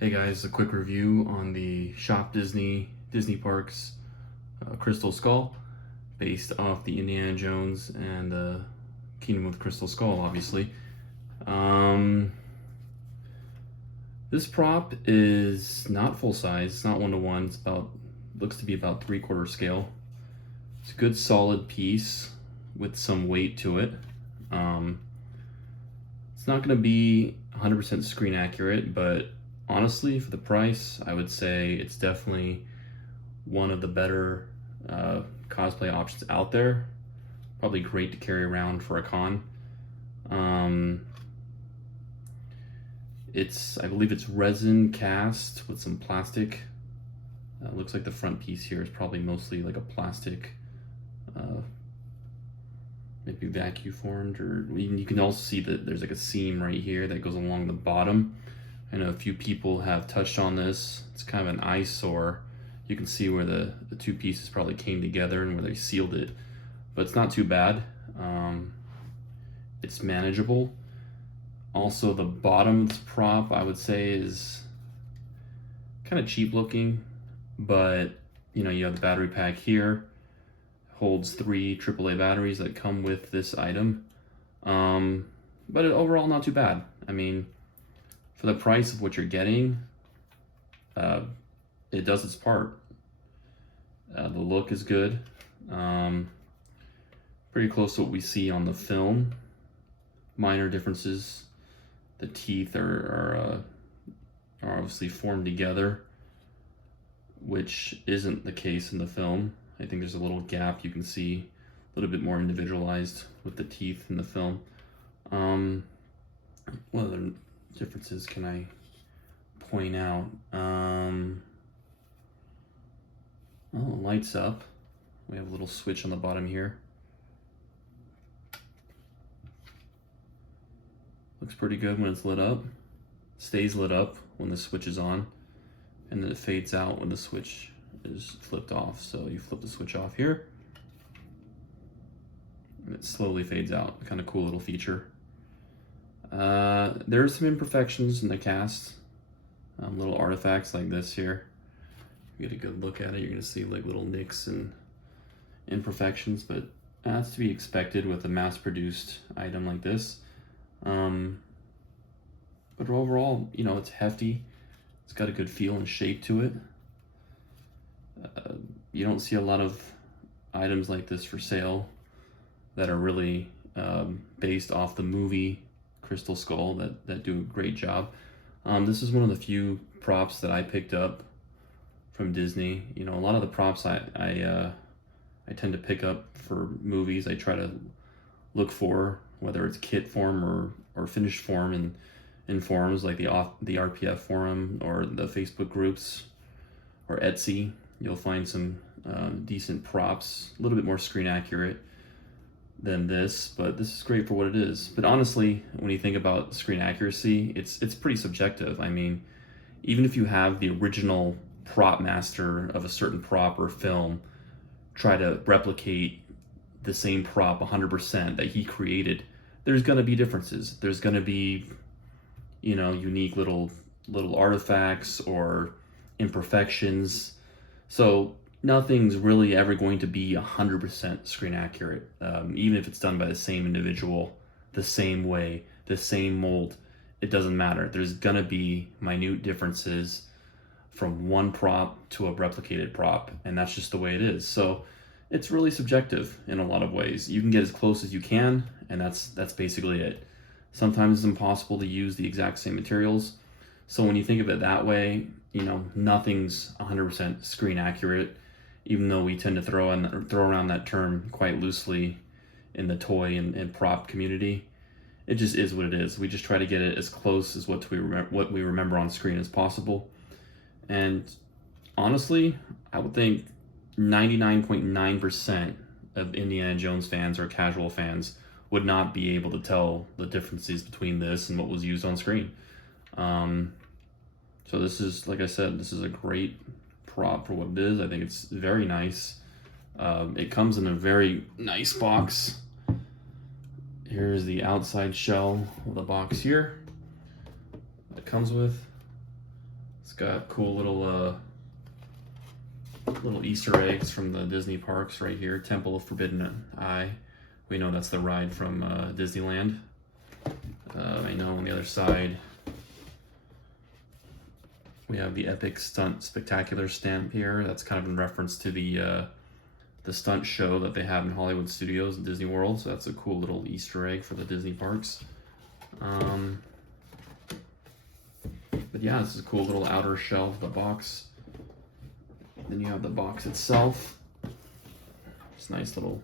Hey guys, a quick review on the Shop Disney Parks Crystal Skull, based off the Indiana Jones and Kingdom of the Crystal Skull, obviously. Um, this prop is not full size, it's not 1-to-1, it's looks to be about 3/4 scale. It's a good solid piece with some weight to it. It's not going to be 100% screen accurate, but honestly, for the price, I would say it's definitely one of the better cosplay options out there. Probably great to carry around for a con. I believe it's resin cast with some plastic. Looks like the front piece here is probably mostly like a plastic, maybe vacuum formed, or you can also see that there's like a seam right here that goes along the bottom. I know a few people have touched on this. It's kind of an eyesore. You can see where the two pieces probably came together and where they sealed it, but it's not too bad. It's manageable. Also, the bottom of this prop, I would say, is kind of cheap looking, but you know, you have the battery pack here, holds 3 AAA batteries that come with this item. But overall, not too bad. I mean, for the price of what you're getting, it does its part. The look is good. Pretty close to what we see on the film. Minor differences. The teeth are obviously formed together, which isn't the case in the film. I think there's a little gap you can see, a little bit more individualized with the teeth in the film. What other differences can I point out? Oh, it lights up. We have a little switch on the bottom here. Looks pretty good when it's lit up. Stays lit up when the switch is on, and then it fades out when the switch is flipped off. So you flip the switch off here, and it slowly fades out. Kind of cool little feature. There's some imperfections in the cast. Little artifacts like this here. If you get a good look at it, you're gonna see like little nicks and imperfections, but that's to be expected with a mass-produced item like this. But overall, you know, it's hefty. It's got a good feel and shape to it. You don't see a lot of items like this for sale that are really based off the movie Crystal Skull that do a great job. This is one of the few props that I picked up from Disney. You know, a lot of the props I tend to pick up for movies. I try to look for, whether it's kit form or finished form in forums like the RPF forum or the Facebook groups or Etsy. You'll find some decent props, a little bit more screen accurate than this, but this is great for what it is. But honestly, when you think about screen accuracy, it's pretty subjective. I mean, even if you have the original prop master of a certain prop or film try to replicate the same prop 100% that he created, there's going to be differences. There's going to be, you know, unique little artifacts or imperfections. So nothing's really ever going to be 100% screen accurate, even if it's done by the same individual, the same way, the same mold. It doesn't matter. There's gonna be minute differences from one prop to a replicated prop, and that's just the way it is. So it's really subjective in a lot of ways. You can get as close as you can, and that's basically it. Sometimes it's impossible to use the exact same materials. So when you think of it that way, you know, nothing's 100% screen accurate, even though we tend to throw around that term quite loosely in the toy and prop community. It just is what it is. We just try to get it as close as what we remember on screen as possible. And honestly, I would think 99.9% of Indiana Jones fans or casual fans would not be able to tell the differences between this and what was used on screen. So this is, like I said, this is a great prop for what it is. I think it's very nice. It comes in a very nice box. Here's the outside shell of the box here that it comes with. It's got cool little Easter eggs from the Disney parks right here. Temple of Forbidden Eye. We know that's the ride from Disneyland. I know on the other side we have the Epic Stunt Spectacular stamp here. That's kind of in reference to the stunt show that they have in Hollywood Studios at Disney World. So that's a cool little Easter egg for the Disney parks. But yeah, this is a cool little outer shell of the box. Then you have the box itself. This nice little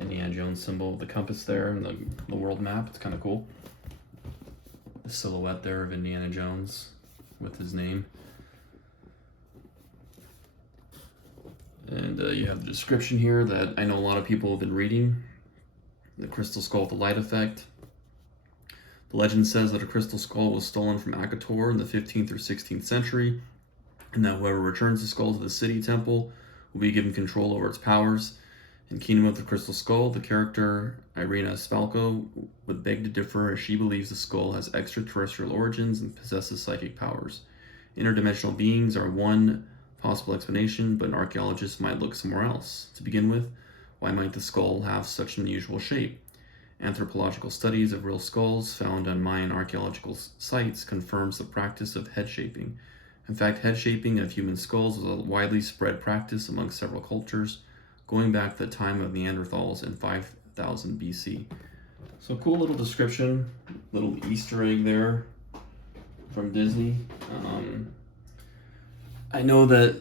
Indiana Jones symbol with the compass there and the world map. It's kind of cool. The silhouette there of Indiana Jones with his name. And you have the description here that I know a lot of people have been reading. The crystal skull with the light effect. The legend says that a crystal skull was stolen from Akator in the 15th or 16th century, and that whoever returns the skull to the city temple will be given control over its powers. In Kingdom of the Crystal Skull, the character Irina Spalko would beg to differ, as she believes the skull has extraterrestrial origins and possesses psychic powers. Interdimensional beings are one possible explanation, but an archaeologist might look somewhere else. To begin with, why might the skull have such an unusual shape? Anthropological studies of real skulls found on Mayan archaeological sites confirms the practice of head shaping. In fact, head shaping of human skulls was a widely spread practice among several cultures, going back to the time of Neanderthals in 5000 BC. So cool little description, little Easter egg there from Disney. I know that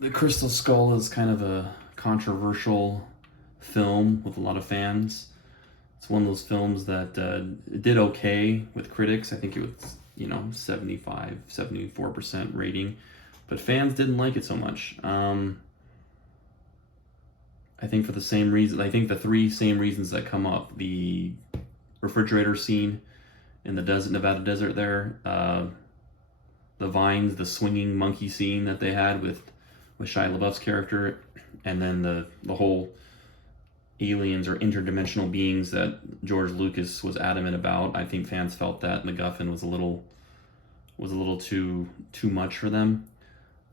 the Crystal Skull is kind of a controversial film with a lot of fans. It's one of those films that it did okay with critics. I think it was, 75, 74% rating, but fans didn't like it so much. I think for the same reason, I think the three same reasons that come up: the refrigerator scene in the Nevada desert there, the vines, the swinging monkey scene that they had with Shia LaBeouf's character, and then the whole aliens or interdimensional beings that George Lucas was adamant about. I think fans felt that MacGuffin was a little too much for them.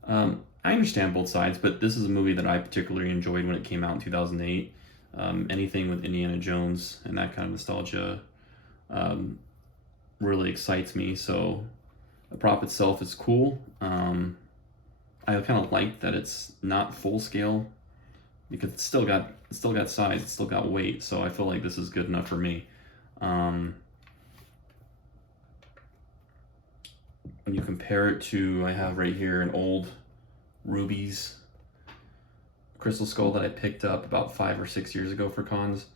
I understand both sides, but this is a movie that I particularly enjoyed when it came out in 2008. Anything with Indiana Jones and that kind of nostalgia really excites me. So the prop itself is cool. I kind of like that it's not full scale, because it's still got size, it's still got weight. So I feel like this is good enough for me. When you compare it to, I have right here an old Ruby's crystal skull that I picked up about 5 or 6 years ago for cons.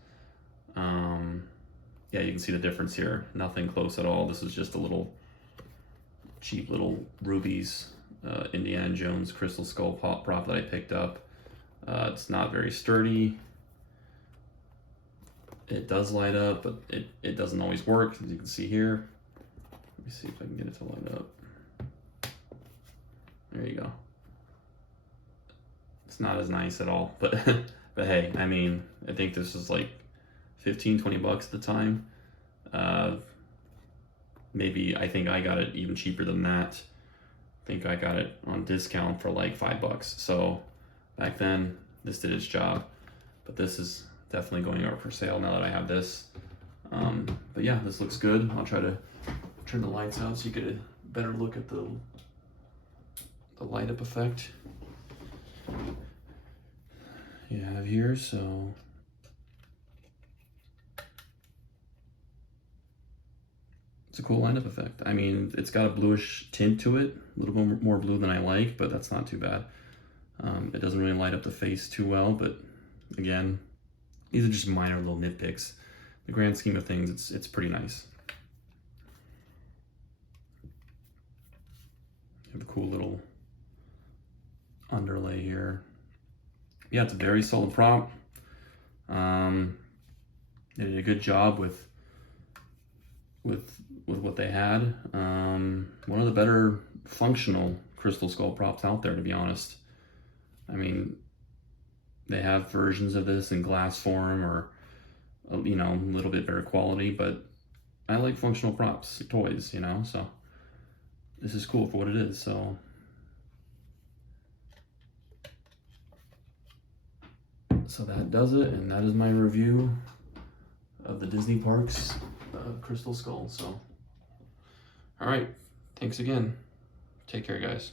Yeah, you can see the difference here. Nothing close at all. This is just a little cheap little Ruby's Indiana Jones crystal skull prop that I picked up. It's not very sturdy. It does light up, but it doesn't always work, as you can see here. Let me see if I can get it to light up. There you go. It's not as nice at all, but but hey, I mean, I think this was like 15-20 bucks at the time. Maybe I think I got it even cheaper than that. I think I got it on discount for like $5. So back then, this did its job, but this is definitely going up for sale now that I have this. But yeah, this looks good. I'll try to turn the lights out so you get a better look at the light up effect you have here. So it's a cool light up effect. I mean, it's got a bluish tint to it, a little bit more blue than I like, but that's not too bad. It doesn't really light up the face too well, but again, these are just minor little nitpicks. The grand scheme of things, it's pretty nice. You have a cool little underlay here. Yeah, it's a very solid prop. They did a good job with what they had. One of the better functional crystal skull props out there, to be honest. I mean, they have versions of this in glass form or, a little bit better quality, but I like functional props, toys, so this is cool for what it is. So that does it, and that is my review of the Disney Parks Crystal Skull. So, all right, thanks again. Take care, guys.